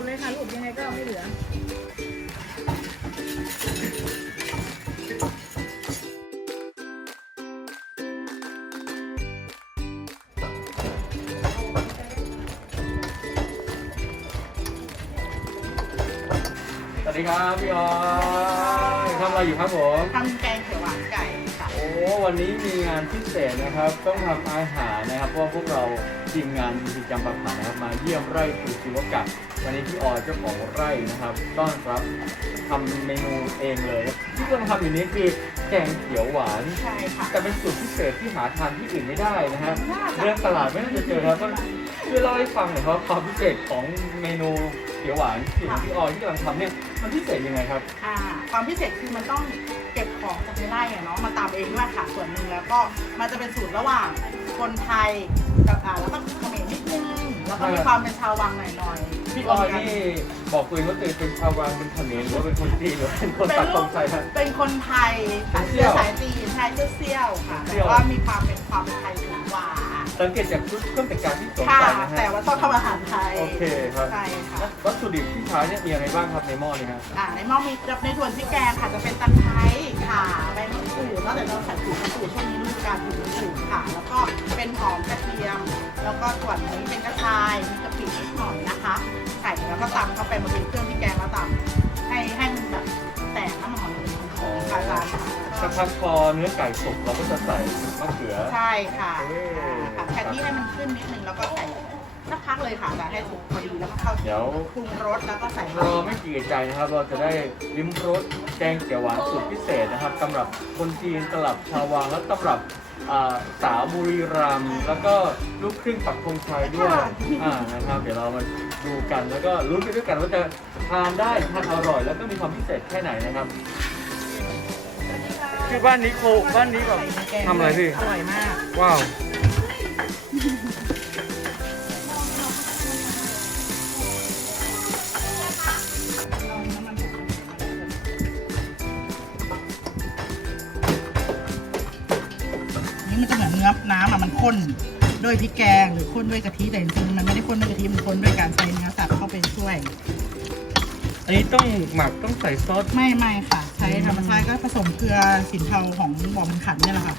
ดเลยค่ะลูกยังไงก็ไม่เหลือสวัสดีครับพี่ออยทำอะไรอยู่ครับผมทำแกง วันนี้มีงานพิเศษนะครับ ต้องทำอาหารนะครับเพราะว่าพวกเราทีมงานกิจกรรมประผานะครับมาเยี่ยมไร่ปลูกชีวกะวันนี้พี่ออยเจ้าของไร่นะครับ ต้อนรับทำเมนูเองเลย ที่กำลังทำอยู่นี้คือแกงเขียวหวาน ใช่ค่ะ แต่เป็นสูตรพิเศษที่หาทานที่อื่นไม่ได้นะครับน่าเดิจะนตลาดไม่น่าจะเจอครับก็ช่วยเล่าให้ฟังหน่อยครับความพิเศษของเมนูเขียวหวานที่ของพี่ออยที่กำลังทำเนี่ยมันพิเศษยังไงครับ อ่าความพิเศษคือมันต้องเก็บ ของจากในไร่อะเนาะมาตามเองด้วยค่ะส่วนหนึ่งแล้วก็มันจะเป็นสูตรระหว่างคนไทยกับอ่าแล้วก็เขมรนิดนึงแล้วก็มีความเป็นชาววังหน่อยๆพี่ออยนี่บอกตัวเองว่าตัวเองเป็นชาววังเป็นเขมรหรือว่าเป็นคนจีนหรือว่าเป็นคนเป็นตัดตลูรงกใจครับเป็นคนไทยค่ะเซี่เชื้ยอวสายจีนใช่เชื้อเซี่ยวค่ะเซี่ยวแต่ว่ามีความเป็นความเป็นไทยสูงกว่าสังเกตจากชุดเครื่องแต่งกายที่สวมค่ะ ใส่นะแต่ฮะ ว่าต้องทำอาหารไทยโอเคครับ ใช่ค่ะแล้ววัตถุดิบที่ใช้เนี่ยมีอะไรบ้างครับในหม้อนี้ครับ อ่าในหม้อมีในส่วนพริกแกงค่ะจะเป็นตะไคร้ข่าใบมะ กรูดแล้วเดี๋ยวเราใส่ถุงมะกรูดช่วงนี้ฤดูกาลถุงมะกรูดค่ะ แล้วก็เป็นหอมกระเทียม แล้วก็ส่วนนี้เป็นกระชายมีกะปินิดหน่อยนะคะใส่แล้วก็ตำเข้าไปมาเป็นเครื่องพริกแกงแล้วตำให้ให้มันแบบแตกน้ำมันหอมเลยค่ะอาจารย์สักพักพอเนื้อไก่สุกเราก็จะใส่มะเขือ ใช่ค่ะเอ้ยค่ะแค่ที่ให้มันขึ้นนิดนึงแล้วก็ใส่ สักพักเลยค่ะอาจารย์ให้สุกพอดีแล้วก็เข้าเดี๋ยว ปรุงรสแล้วก็ใส่รอไม่กี่ใจนะครับ เราจะได้ลิ้มรสแกงเขียวหวานสูตรพิเศษนะครับสำหรับคนจีนตลับชาววังและสำหรับอ่าสาวบุรีรัมย์แล้วก็ลูกครึ่งปักธงชัยด้วยอ่านะครับ เดี๋ยวเรามาดูกันแล้วก็ลุ้นไปด้วยกันว่าจะทานได้ทานอร่อย แล้วก็มีความพิเศษแค่ไหนนะครับคือบ้านนี้โคบ้านนี้แบบ ทำอะไรพี่ อร่อยมาก ว้าว ข้นด้วยพริกแกงหรือข้นด้วยกะทิแต่จริงๆมันไม่ได้ข้นด้วยกะทิมันข้นด้วยการใช้เนื้อสัตว์เข้าไปช่วย อันนี้ต้องหมักต้องใส่ซอส ไม่ไม่ค่ะ ใช้ธรรมชาติก็ผสมเกลือสินเทาของบ่อมันขันเนี่ยแหละค่ะ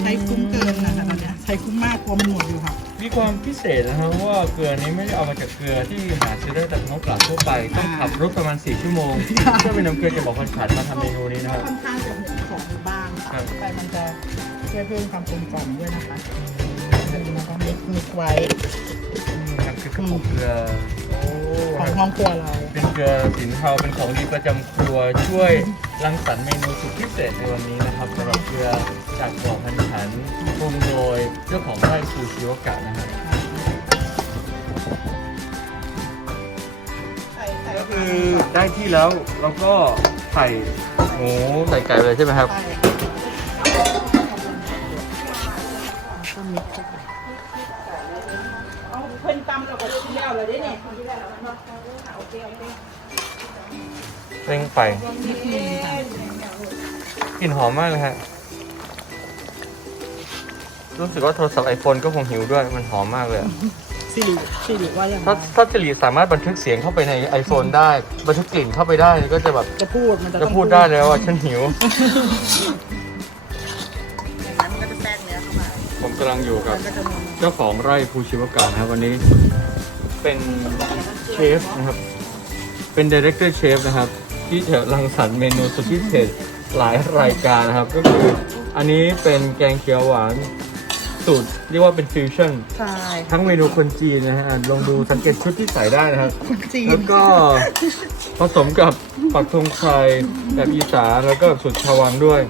ใช้คุ้มเกินนะคะตอนเนี้ยใช้คุ้มมากกลัวมันหมดอยู่ค่ะ มีความพิเศษนะครับว่าเกลือนี้ไม่ได้เอามาจากเกลือที่หาซื้อได้จากท้องตลาดทั่วไป ต้องขับรถประมาณ 4 ชั่วโมงค่ะเพื่อไปนำเกลือจากบ่อพันขันมาทำเมนูนี้นะครับ ค่อนข้างจะหอมของอยู่บ้างครัค่ะบแต่มันจะช่วยเพิ่มความกลมกล่อมด้วยนะคะ แล้วก็มิกมิกไว้อืมครับคือกระปุกเกลือโอ้ของห้องครัวเรา เป็นเกลือสินเทาเป็นของดีประจำครัวช่วยรังสรรค์เมนูสุดพิเศษในวันนี้นะครับสำหรับเกลือจากบ่อพันขันปรุงโดยเจ้าของไร่ซูชิโอกะนะครับใส่ใส่ก็คือได้ที่แล้วเราก็ใส่หมูใส่ไก่เลยใช่ไหมครับ เร่งไฟกลิ่นหอมมากเลยฮะรู้สึกว่าโทรศัพท์ไอโฟนก็คงหิวด้วยมันหอมมากเลยอะสิริสิริว่าอย่างไรถ้าถ้าสิริสามารถบันทึกเสียงเข้าไปใน iPhone ได้ บันทึกกลิ่นเข้าไปได้ก็จะแบบ จะพูดมันจะจะต้องพูดได้แล้วว่าฉันหิว อย่างนั้นมันก็จะแทรกเนื้อเข้ามาผมกำลังอยู่กับ มันก็จะนัวเจ้าของไร่ภูชิวกานะครับวันนี้ เป็นเชฟนะครับ เป็นดีเรคเตอร์เชฟนะครับ ที่จะรังสรรค์เมนูสุดพิเศษหลายรายการนะครับ ก็คืออันนี้เป็นแกงเขียวหวานสูตรเรียกว่าเป็นฟิวชั่น ใช่ทั้งเมนูคนจีนนะฮะอะลองดูสังเกตชุดที่ใส่ได้นะครับ คนจีนแล้วก็ผสมกับปักธงชัยแบบอีสานแล้วก็แบบสุดชาววังด้วย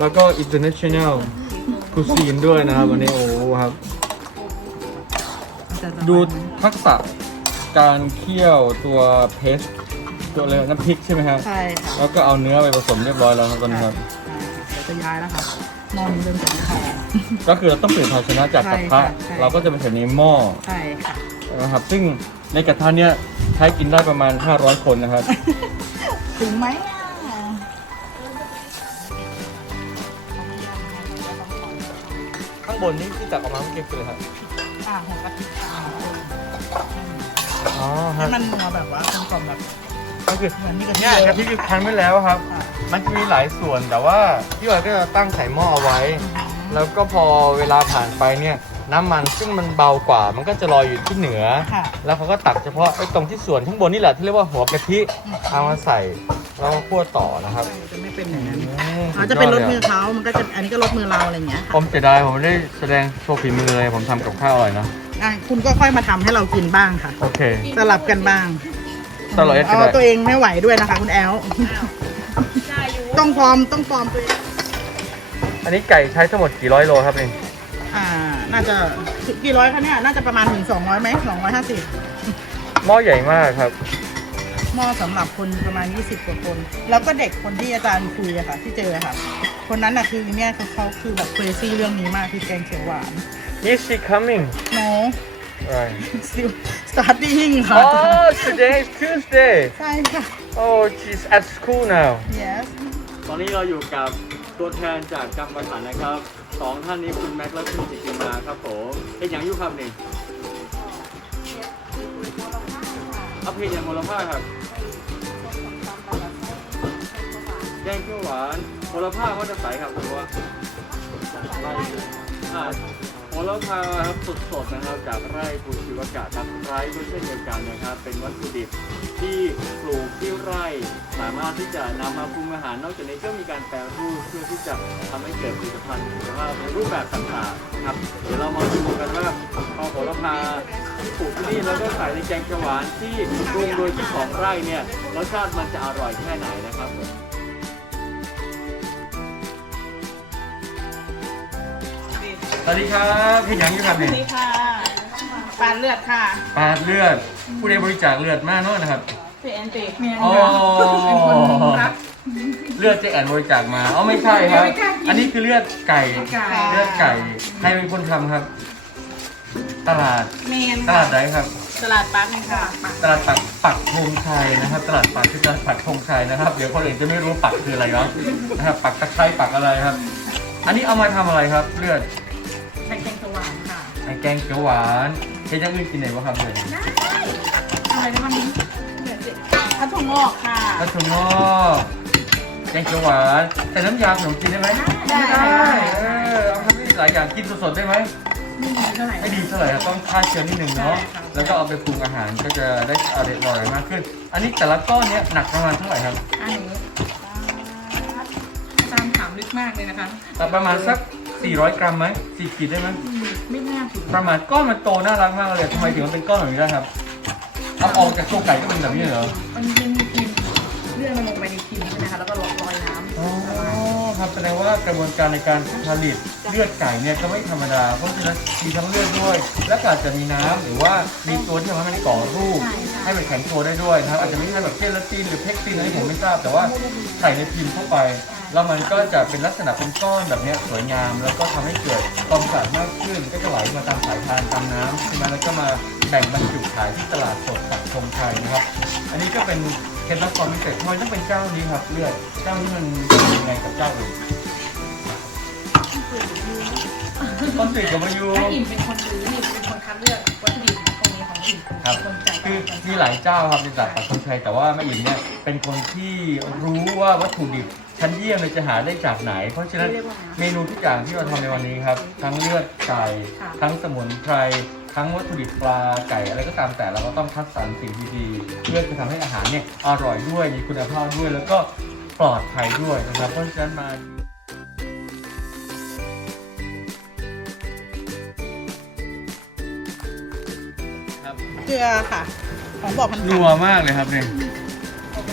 แล้วก็ international cuisine ด้วยนะครับวันนี้โอ้โหครับดูทักษะ การเคี่ยวตัวเพสตัวอะไรน้ำพริกใช่ไหมครับใช่ค่ะแล้วก็เอาเนื้อไปผสมเรียบร้อยแล้วครับตอนนี้ครับ เดี๋ยวจะย้ายแล้วค่ะนอนเริ่มจะไม่พอ ก็คือเราต้องเปลี่ยนภาชนะจากกระทะใช่ค่ะใช่ เราก็จะไปใส่ในหม้อใช่ค่ะนะครับ ซึ่งในกระทะเนี้ยใช้กินได้ประมาณ 500 คนนะครับ ถึงไหมอะข้างบนนี่ที่ตักออกมาเมื่อกี้คืออะไรครับอ่าหัวกะทิค่ะ อ๋อคให้รับมันนัวแบบว่ากลมๆแบบก็คือเหมือนมีกะทิเนี่ยเยกะอะทิคือคั้นไว้แล้วครับ ค่ะมันจะมีหลายส่วนแต่ว่าพี่ออยก็จะตั้งใส่หม้อเอาไว้ แล้วก็พอเวลาผ่านไปเนี่ยน้ำมันซึ่งมันเบากว่า มันก็จะลอยอยู่ที่เหนือ ค่ะ แล้วเขาก็ตักเฉพาะไอ้ตรงที่ส่วนข้างบนนี่แหละที่เรียกว่าหัวกะทิเอามาใส่แล้วก็คั่วต่อนะครับจะไม่เป็นอย่างนั้นอืมอ๋อจะเป็นรสมือสุดยดลยะเขามันก็จะ อันนี้ก็รสมือเราอะไรอย่างเงี้ยค่ะผมเสียดายผมไม่ได้แสดงโชว์ฝีมือเลยผมทำกับข้าวอร่อยนะ อะคุณก็ค่อยมาทำให้เรากินบ้างค่ะ โอเค สลับกันบ้างสลับกันได้เอาตัวเองไม่ไหวด้วยนะคะ คุณแอลต้องพร้อมต้องพร้อมตัวเองอันนี้ไก่ใช้ทั้งหมดกี่ร้อยโลครับนี่อ่า น่าจะกี่ร้อยคะเนี่ย น่าจะประมาณถึงสองร้อยไหมสองร้อยห้าสิบหม้อใหญ่มากครับ หม้อสำหรับคนประมาณ 20 กว่าคน แล้วก็เด็กคนที่อาจารย์คุยอะค่ะ ที่เจอค่ะ คนนั้นน่ะคือเนี่ยเขาเขาคือแบบเครซี่เรื่องนี้มากคือแกงเขียวหวาน Is she coming no right still starting ค่ะ Oh today is Tuesday ใช่ค่ะ Oh she's at school now yes ตอนนี้เราอยู่กับตัวแทนจากกัมปตันนะครับสองท่านนี้คุณแม็กซ์และคุณจิติมาครับผมเป็นอย่างอยุครับนี่เอาเพลงอย่างโมลค่าครับแกงเขียวหวานโมลค่าว่าจะใสครับหรือว่าอ่า โมลค่าครับสดๆนะครับจากไร่ภูชีวกะครับไร่ก็เช่นเดียวกันนะครับ เป็นวัตถุดิบที่ปลูกที่ไร่ สามารถที่จะนำมาปรุงอาหารนอกจากนี้ก็มีการแปรรูปเพื่อที่จะทำให้เกิดผลิตภัณฑ์คุณภาพในรูปแบบต่างๆนะครับ เดี๋ยวเรามาดูกันว่าพอโหระพาที่ปลูกที่นี่แล้วก็ใส่ในแกงเขียวหวานที่ปรุงโดยเจ้าของไร่เนี่ยรสชาติมันจะอร่อยแค่ไหนนะครับผม สวัสดีครับพี่หยังอยู่ครับเนี่ยนี่ค่ะปานเลือดค่ะปาดเลือด ผู้ใดบริจาคเลือดมากเนาะนะครับเจนติเมียนโอ้รัก เลือดเจ๊แอนบริจาคมาอ๋อไม่ใช่ครับอันนี้คือเลือดไก่เลือดไก่ใครเป็นคนทำครับ ตลาดเมียนตลาดไหนครับ ตลาดปักนี่ค่ะตลาดปักปักธงชัยนะครับ ตลาดปักคือตลาดปักธงชัยนะครับ เดี๋ยวคนอื่นจะไม่รู้ปักคืออะไรเนาะนะครับปักตะไคร้ปักอะไรครับ อันนี้เอามาทำอะไรครับ เลือด แกงเขียวหวานเจ๊จะอื่นกินไหนวะครับเลือดอะไรนะวันนี้พัดทงงอกค่ะกระถุงงอกแกงเขียวหวานแต่น้ำยาขนมจีนได้ไหมได้ เออเอาทำได้หลายอย่างกินสดๆได้ไหม ไม่ดีเท่าไหร่ ไม่ดีเท่าไหร่ครับต้องฆ่าเชื้อนิดนึงเนาะ ใช่ค่ะแล้วก็เอาไปปรุงอาหารก็จะได้อร่อยอร่อยมากขึ้น อันนี้แต่ละก้อนเนี้ยหนักประมาณเท่าไหร่ครับอันนี้อาจารย์ถามลึกมากเลยนะคะแต่ประมาณสัก 400 กรัมไหมสี่ขีดได้ไหมไม่น่าถึง ประมาณก้อนมันโตน่ารักมากเลยทำไมถึงมันเป็นก้อนแบบนี้ได้ครับเอาออกจากตัวไก่ก็เป็นแบบนี้เหรอมันเป็นพิมพ์เลื่อนมันลงไปในพิมพ์ใช่ไหมคะแล้วก็ลอยลอยน้ำอ๋อครับแสดงว่ากระบวนการในการผลิตเลือดไก่เนี่ยก็ไม่ธรรมดาเพราะฉะนั้นมีทั้งเลือดด้วย และก็อาจจะมีน้ำหรือว่ามีตัวที่ทำให้มันก่อรูป ให้มันแข็งตัวได้ด้วยนะครับอาจจะไม่ใช่แบบเจลาตินหรือเพกตินอะไรผมไม่ทราบ แต่ว่าใส่ในพิมพ์เข้าไป แล้วมันก็จะเป็นลักษณะเป็นก้อนแบบเนี้ยสวยงาม แล้วก็ทำให้เกิดความสะอาดมากขึ้น ก็จะไหลมาตามสายพานตามน้ำใช่ไหมแล้วก็มาแบ่งบรรจุขายที่ตลาดสดปักธงชัยนะครับ อันนี้ก็เป็นเคล็ดลับความพิเศษทำไมต้องเป็นเจ้านี้ครับเลือดเจ้านี้มันเป็นยังไงกับเจ้าอื่นต้นตื่นกับมายู ถ้าอิ่มเป็นคนซื้อนี่เป็นคนคัดเลือกวัตถุดิบ ครับคนจ่ายคือมีหลายเจ้าครับในตลาดปักธงชัยแต่ว่าแม่อิ่มเนี่ยเป็นคนที่รู้ว่าวัตถุดิบชั้นเยี่ยมเลยจะหาได้จากไหน เพราะฉะนั้นเมนูทุกอย่างที่เราทำในวันนี้ครับ ทั้งเลือดไก่ทั้งสมุนไพรทั้งวัตถุดิบปลาไก่อะไรก็ตามแต่เราก็ต้องคัดสรรสิ่งที่ดีเพื่อจะทำให้อาหารเนี่ยอร่อยด้วยมีคุณภาพด้วย แล้วก็ปลอดภัยด้วยนะครับเพราะฉะนั้นมา เกลือค่ะ ของบอกพันนัวมากเลยครับเนี่ย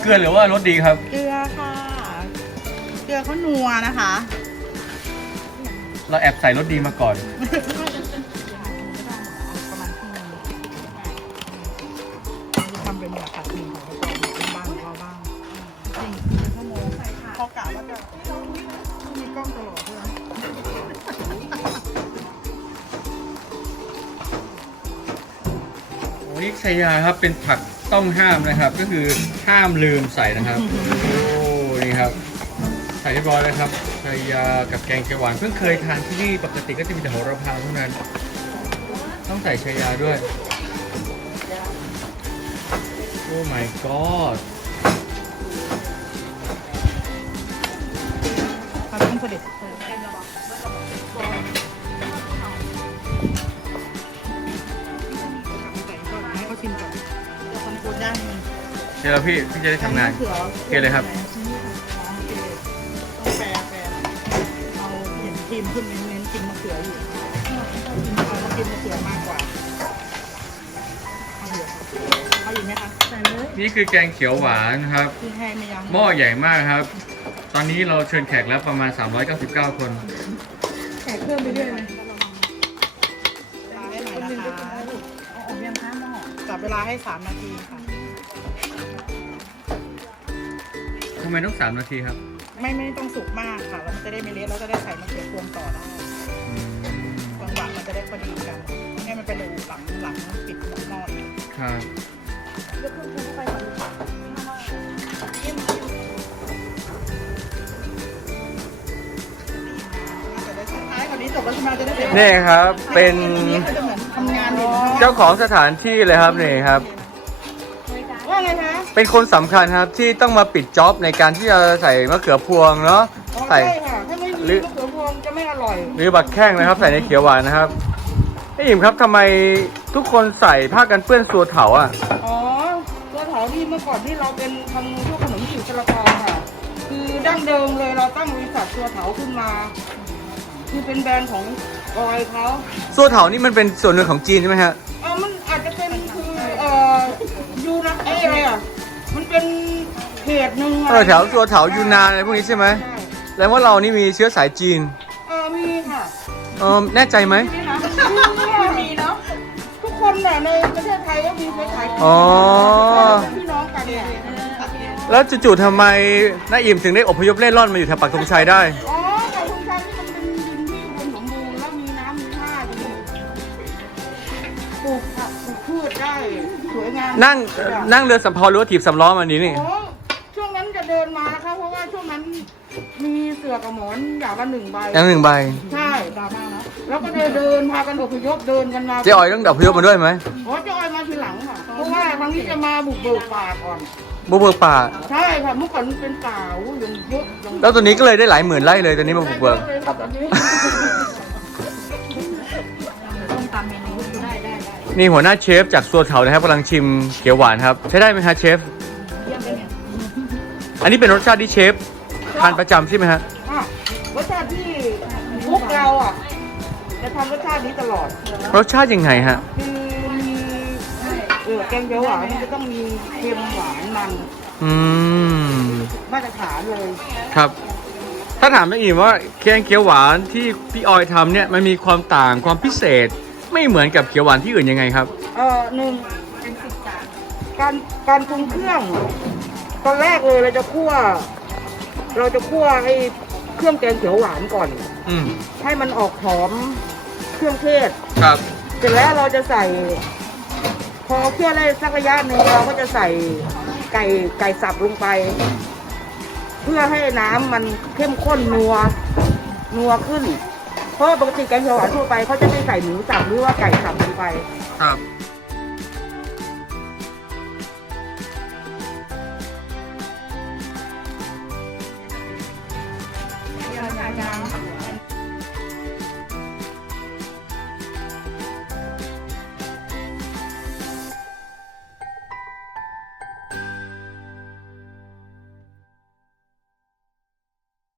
เกลือหรือว่ารสดีครับ เกลือค่ะ เกลือเขานัวนะคะ เราแอบใส่รสดีมาก่อน โอ้นี่ชัยาครับเป็นผักต้องห้ามนะครับ ก็คือห้ามลืมใส่นะครับ โอ้นี่ครับใส่เรียบร้อยแลยครับชายากับแกงเขียวหวานเพิ่งเคยทานที่นี่ปกติก็จะมีแต่โหระพาเท่านั้น ต้องใส่ชายาด้วย โอ้ my god ดี๋ยวพี่พี่จะได้ทำงานมะเขือโอเคเลยครับอ๋อโอเคต้องแปรแปรเอาเห็นทีมขึ้นเน้นๆกินมะเขืออยู่เอามากินมะเขือมากกว่าเอาอยู่เอาอยู่ไหมคะใส่เลยนี่คือแกงเขียวหวานครับ คือให้ไม่ยั้งหม้อใหญ่มากครับ ตอนนี้เราเชิญแขกแล้วประมาณ 399 คน แขกเพิ่มไปเรื่อยเลยเวลาให้หน่อยนะคะเอาออกยังคะหม้อจับเวลาให้สามนาทีค่ะ ไมต้อง3นาทีครับไม่ไม่ต้องสุกมากค่ะ แล้วมันจะได้ไม่เละแล้วจะได้ใส่มะเขือพวงต่อได้อืมจังหวะมันจะได้พอดีกันให้มันเป็นรูหลังหลังปิดหม้ออีกครับยกเครื่องปรุงเข้าไปก่อนน่าจะได้สุดท้ายคนนี้จบแล้วใช่ไหมจะได้เสร็จนี่ครับ เป็นนี่ก็จะเหมือนทำงานอยู่เจ้าของสถานที่เลยครับนี่ครับว่าไงคะ เป็นคนสำคัญครับที่ต้องมาปิดจ็อบในการที่จะใส่มะเขือพวงเนาะอ๋อใส่ ใช่ค่ะถ้าไม่มีหรือมะเขือพวงจะไม่อร่อย หรือบักแข้งนะครับ ใส่ในเขียวหวานนะครับไอ้อิ่มครับทำไมทุกคนใส่ผ้ากันเปื้อนสัวเถาอะ อ๋อตัวเถาที่เมื่อก่อนที่เราเป็นทำพวกขนมจีบกระตอค่ะ คือดั้งเดิมเลยเราตั้งบริษัทตัวเถาขึ้นมา คือเป็นแบรนด์ของออยเขาสัวเถานี่มันเป็นส่วนหนึ่งของจีนใช่ไหมฮะ เออมันอาจจะเป็นคือเอ่อยูนะเอ้ยอะไรอะ มันเป็นเขตหนึ่งเออแถวสัวเถายูนานอะไรพวกนี้ใช่ไหมใช่แล้วว่าเรานี่มีเชื้อสายจีนเออมีค่ะเออแน่ใจไหมนี่นะมีเนาะทุกคนน่ะในประเทศไทยก็มีเชื้อสายจีนอ๋อพี่น้องกันเนี่ยแล้วจู่ๆทำไมน้าอิ่มถึงได้อพยพเล่ร่อนมาอยู่แถวปักธงชัยได้ อ๋อ นั่งนั่งเรือสำเภาหรือว่าถีบสำล้อมานี้นี่ โอ้ช่วงนั้นจะเดินมานะคะเพราะว่าช่วงนั้นมีเสือกับหมอนอย่างละหนึ่งใบยังหนึ่งใบ ใช่ดราม่านะแล้วก็เดินเดินพากันอพยพเดินกันมาเจ๊ออยต้องอพยพมาด้วยไหมอ๋อเจ๊ออยมาทีหลังค่ะ เพราะว่าทางนี้จะมาบุกเบิกป่าก่อน บุกเบิกป่า ใช่ค่ะเมื่อก่อนมันเป็นป่าอู้ยังเยอะยังแล้วตัวนี้ก็เลยได้หลายหมื่นไร่เลยตอนนี้มาบุกเบิก ได้ยอะลยครับตอนนี้ นี่หัวหน้าเชฟจากสัวเถานะครับกำลังชิมเขียวหวานครับ ใช้ได้ไหมฮะเชฟ เยี่ยมเลยเนี่ยอันนี้เป็นรสชาติที่เชฟทานประจำใช่ไหมฮะอะรสชาติที่พวกเราอะ จะทำรสชาตินี้ตลอด รสชาติยังไงฮะคือมีเออแกงเขียวหวานมันจะต้องมีเค็มหวานมันอืมมาตรฐานเลยครับ ถ้าถามน้าอิ่มว่าแกงเขียวหวานที่พี่ออยทำเนี่ยมันมีความต่างความพิเศษ ไม่เหมือนกับเขียวหวานที่อื่นยังไงครับ เออหนึ่งการการปรุงเครื่อง ตอนแรกเลยเราจะคั่ว เราจะคั่วไอ้เครื่องแกงเขียวหวานก่อน อืมให้มันออกหอมเครื่องเทศ ครับ เสร็จแล้วเราจะใส่ พอเคี่ยวได้สักระยะหนึ่งเราก็จะใส่ไก่ไก่สับลงไป เพื่อให้น้ำมันเข้มข้นนัว นัวขึ้น เพราะว่าปกติแกงเขียวหวานทั่วไปเขาจะไม่ใส่หมูสับหรือว่าไก่สับลงไป ครับ